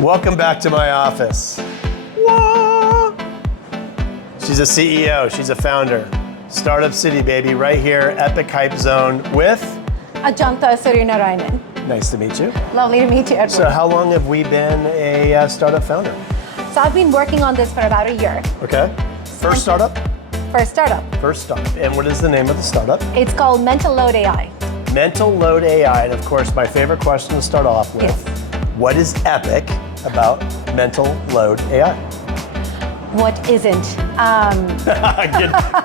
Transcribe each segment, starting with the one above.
Welcome back to my office. Whoa. She's a CEO, she's a founder. Startup City, baby, right here, EPicHYPE Zone with Ajantha Suriyanarayanan. Nice to meet you. Lovely to meet you, Edward. So how long have we been a startup founder? So I've been working on this for about a year. Okay. First startup? First startup. First startup. And what is the name of the startup? It's called MentalLoad AI. MentalLoad AI, and of course, my favorite question to start off with. Yes. What is epic about MentalLoad AI? What isn't?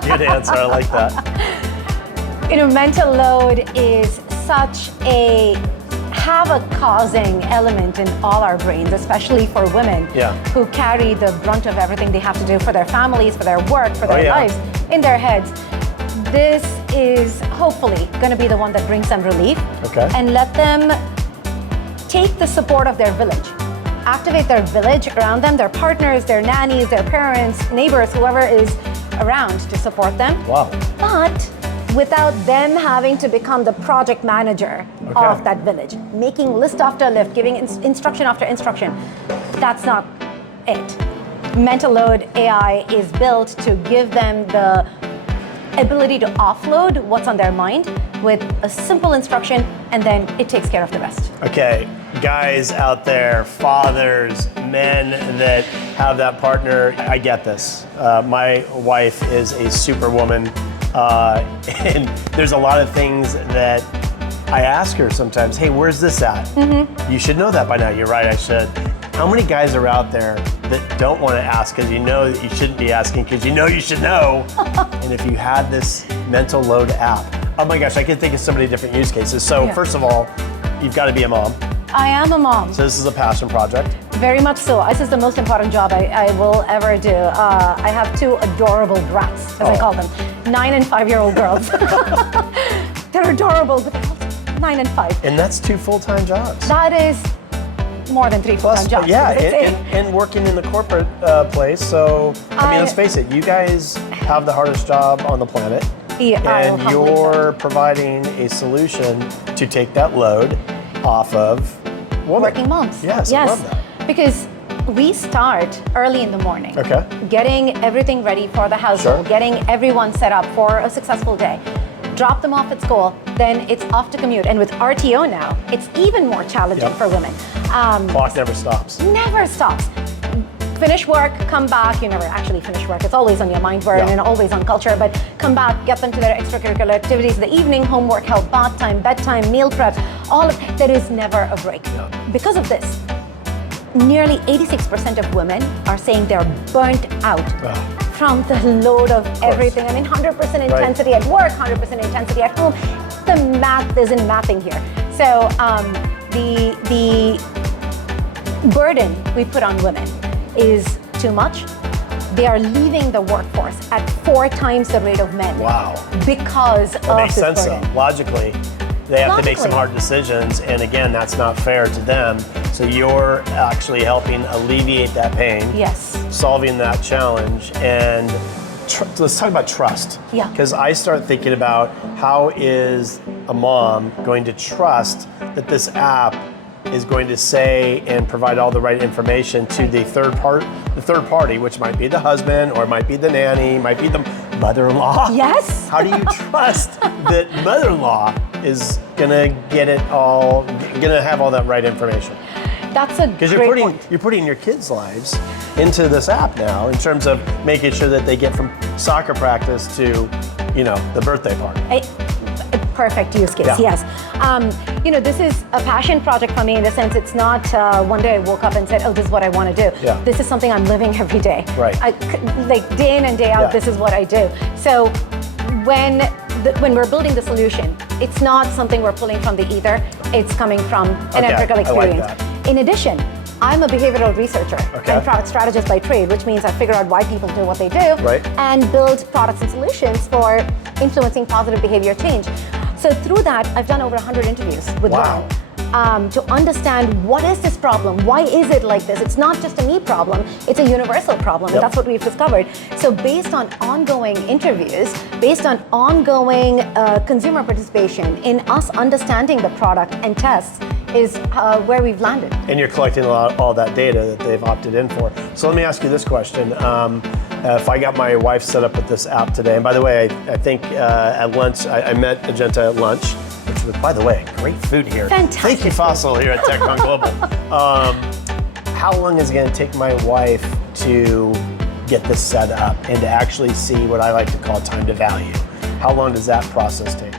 Good answer, I like that. MentalLoad is such a havoc-causing element in all our brains, especially for women who carry the brunt of everything they have to do for their families, for their work, for their lives, in their heads. This is hopefully going to be the one that brings them relief and let them take the support of their village, activate their village around them, their partners, their nannies, their parents, neighbors, whoever is around to support them. Wow. But without them having to become the project manager of that village, making list after list, giving instruction after instruction. That's not it. MentalLoad AI is built to give them the ability to offload what's on their mind with a simple instruction, and then it takes care of the rest. Okay, guys out there, fathers, men that have that partner, I get this. My wife is a superwoman, and there's a lot of things that I ask her sometimes, hey, where's this at? You should know that by now. You're right, I should. How many guys are out there that don't want to ask because you know that you shouldn't be asking because you know you should know? And if you had this MentalLoad app, oh my gosh, I could think of so many different use cases. So first of all, you've got to be a mom. I am a mom. So this is a passion project. Very much so. This is the most important job I will ever do. I have two adorable brats, as I call them, 9 and 5-year-old girls. They're adorable, but they're also 9 and 5. And that's 2 full-time jobs. That is more than 3 full-time jobs. Yeah, and working in the corporate place. So, I mean, let's face it, you guys have the hardest job on the planet. And you're providing a solution to take that load off of working moms. Yes, I love that. Because we start early in the morning, getting everything ready for the household, getting everyone set up for a successful day. Drop them off at school, then it's off to commute. And with RTO now, it's even more challenging for women. Clock never stops. Never stops. Finish work, come back. You never actually finish work. It's always on your mind, and always on culture. But come back, get them to their extracurricular activities in the evening, homework, help, bath time, bedtime, meal prep. There is never a break. Because of this, nearly 86% of women are saying they're burnt out from the load of everything. I mean, 100% intensity at work, 100% intensity at home. The math isn't mathing here. So the burden we put on women is too much. They are leaving the workforce at 4 times the rate of men. Wow. Because of this burden. That makes sense though. Logically, they have to make some hard decisions, and again, that's not fair to them. So you're actually helping alleviate that pain. Yes. Solving that challenge, and let's talk about trust. Yeah. Because I start thinking about how is a mom going to trust that this app is going to say and provide all the right information to the third party, which might be the husband, or it might be the nanny, might be the mother-in-law. Yes. How do you trust that mother-in-law is gonna get it all, gonna have all that right information? That's a great point. You're putting your kids' lives into this app now in terms of making sure that they get from soccer practice to, the birthday party. A perfect use case, yes. This is a passion project for me in the sense it's not one day I woke up and said, oh, this is what I want to do. Yeah. This is something I'm living every day. Right. Like day in and day out, this is what I do. So when we're building the solution, it's not something we're pulling from the ether. It's coming from an empirical experience. I like that. In addition, I'm a behavioral researcher and product strategist by trade, which means I figure out why people do what they do and build products and solutions for influencing positive behavior change. So through that, I've done over 100 interviews with women to understand what is this problem? Why is it like this? It's not just a me problem, it's a universal problem, and that's what we've discovered. So based on ongoing interviews, based on ongoing consumer participation in us understanding the product and tests, is where we've landed. And you're collecting all that data that they've opted in for. So let me ask you this question. If I got my wife set up with this app today, and by the way, I think at lunch, I met Ajantha at lunch, which was, by the way, great food here. Fantastic. Thank you, Fossil, here at TechCon Global. How long is it going to take my wife to get this set up and to actually see what I like to call time to value? How long does that process take?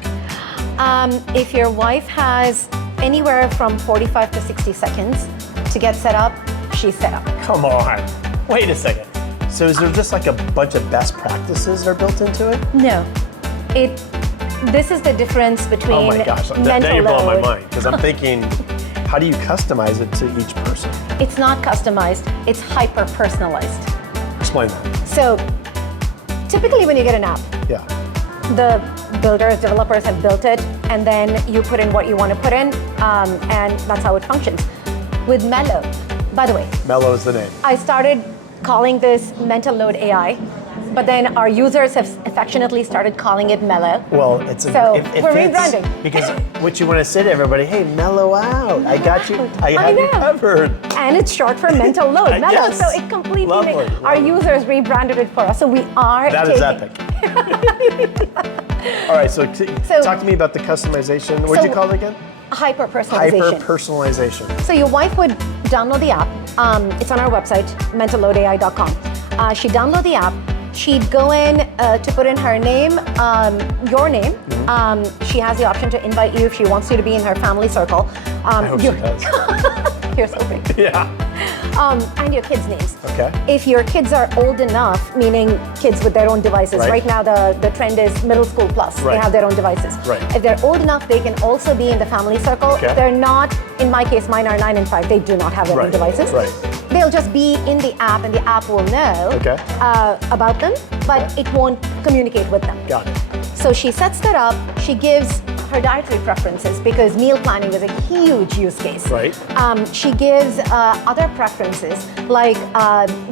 If your wife has anywhere from 45 to 60 seconds to get set up, she's set up. Come on, wait a second. So is there just like a bunch of best practices that are built into it? No. This is the difference between Oh my gosh, now you're blowing my mind, because I'm thinking, how do you customize it to each person? It's not customized, it's hyper-personalized. Explain that. So, typically when you get an app, Yeah. the builders, developers have built it, and then you put in what you want to put in, and that's how it functions. With Melo, by the way, Melo is the name. I started calling this MentalLoad AI, but then our users have affectionately started calling it Melo. Well, So, we're rebranding. Because what you want to say to everybody, hey, mellow out. I got you. I have you know. covered. And it's short for MentalLoad, Melo. Yes. So it completely Lovely, our lovely. users rebranded it for us. So we are That is epic. All right, so talk to me about the customization. What did you call it again? Hyper-personalization. Hyper-personalization. So your wife would download the app. It's on our website, mentalloadai.com. She'd download the app. She'd go in to put in her name, your name. She has the option to invite you if she wants you to be in her family circle. I hope she does. Here's hoping. Yeah. And your kids' names. Okay. If your kids are old enough, meaning kids with their own devices, right now the trend is middle school plus, they have their own devices. Right. If they're old enough, they can also be in the family circle. Okay. If they're not, in my case, mine are 9 and 5, they do not have their own devices. Right. They'll just be in the app and the app will know about them, but it won't communicate with them. Got it. So she sets that up, she gives her dietary preferences because meal planning is a huge use case. Right. She gives other preferences like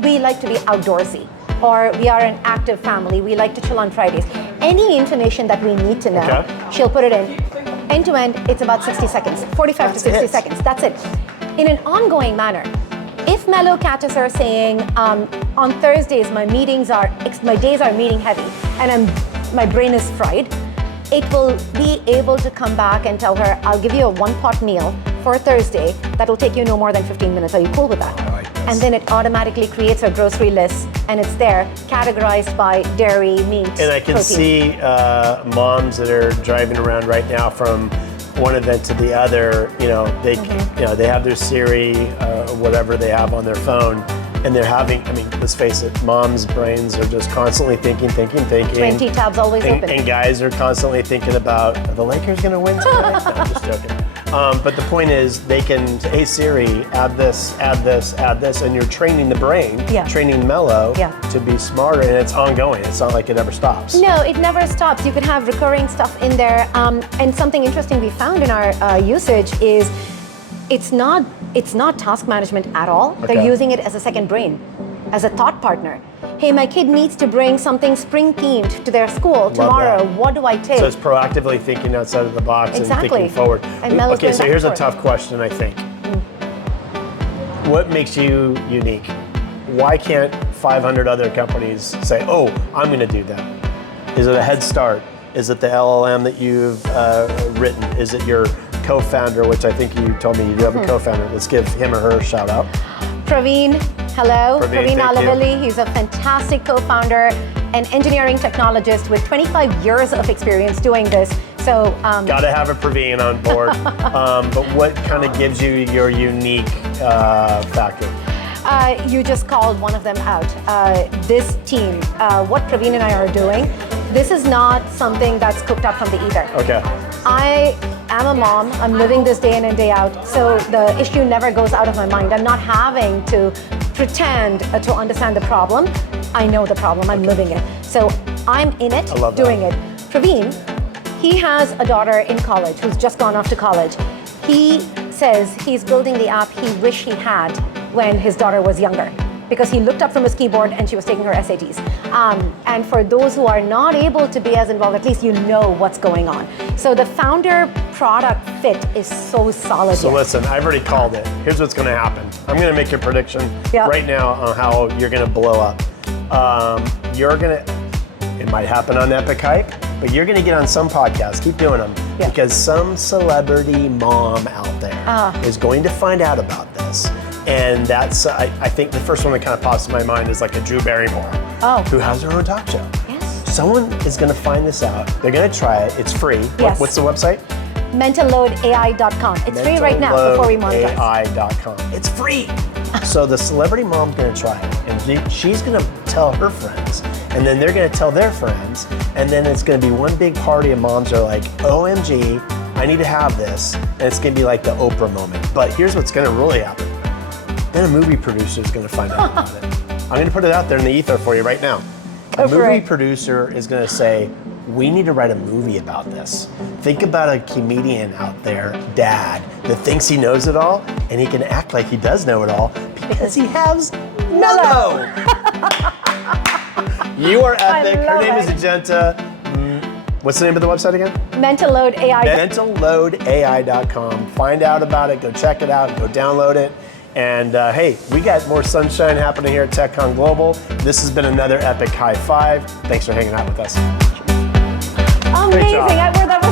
we like to be outdoorsy, or we are an active family, we like to chill on Fridays. Any information that we need to know, she'll put it in. End to end, it's about 60 seconds, 45 to 60 seconds, that's it. In an ongoing manner, if Melo catches her saying, on Thursdays my days are meeting heavy and my brain is fried, it will be able to come back and tell her, I'll give you a one-pot meal for Thursday that'll take you no more than 15 minutes. Are you cool with that? I like this. And then it automatically creates a grocery list, and it's there, categorized by dairy, meat, And I can protein. see moms that are driving around right now from one event to the other. They they have their Siri or whatever they have on their phone, and they're having. I mean, let's face it, moms' brains are just constantly thinking. 20 tabs always open. And guys are constantly thinking about, are the Lakers going to win today? No, I'm just joking. But the point is, they can say, hey Siri, add this, and you're training the brain, training Melo to be smarter, and it's ongoing. It's not like it ever stops. No, it never stops. You could have recurring stuff in there. And something interesting we found in our usage is it's not task management at all. They're using it as a second brain, as a thought partner. Hey, my kid needs to bring something spring themed to their school tomorrow. What do I take? So it's proactively thinking outside of the box and thinking forward. And okay, so here's a tough question, I think. What makes you unique? Why can't 500 other companies say, oh, I'm going to do that? Is it a head start? Is it the LLM that you've written? Is it your co-founder, which I think you told me you do have a co-founder. Let's give him or her a shout out. Praveen, hello. Praveen thank Alavilli. He's a fantastic co-founder, an engineering technologist with 25 years of experience doing this. So gotta have a Praveen on board. But what kind of gives you your unique factor? You just called one of them out. This team, what Praveen and I are doing, this is not something that's cooked up from the ether. Okay. I am a mom. I'm living this day in and day out. So the issue never goes out of my mind. I'm not having to pretend to understand the problem. I know the problem. I'm living it. So I'm in it, doing it. Praveen, he has a daughter in college who's just gone off to college. He says he's building the app he wished he had when his daughter was younger, because he looked up from his keyboard and she was taking her SATs. And for those who are not able to be as involved, at least you know what's going on. So the founder product fit is so solid. So here. listen, I've already called it. Here's what's gonna happen. I'm gonna make your prediction right now on how you're gonna blow up. It might happen on EPicHYPE, but you're gonna get on some podcasts, keep doing them, because some celebrity mom out there is going to find out about this. And that's, I think the first one that kind of pops in my mind is like a Drew Barrymore, who has her own talk show. Yes. Someone is gonna find this out, they're gonna try it, it's free. Yes. What's the website? MentalLoadAI.com. It's free right now before we monetize. MentalLoadAI.com. It's free. So the celebrity mom's gonna try it, and she's gonna tell her friends, and then they're gonna tell their friends, and then it's gonna be one big party of moms are like, OMG, I need to have this, and it's gonna be like the Oprah moment. But here's what's gonna really happen. Then a movie producer is gonna find out about it. I'm gonna put it out there in the ether for you right now. A movie producer is gonna say, we need to write a movie about this. Think about a comedian out there, dad, that thinks he knows it all, and he can act like he does know it all because he has Melo. You are epic. Her name is Ajantha. What's the name of the website again? MentalLoadAI. MentalLoadAI.com. Find out about it. Go check it out. Go download it. And hey, we got more sunshine happening here at TechCon Global. This has been another epic high five. Thanks for hanging out with us. Amazing. That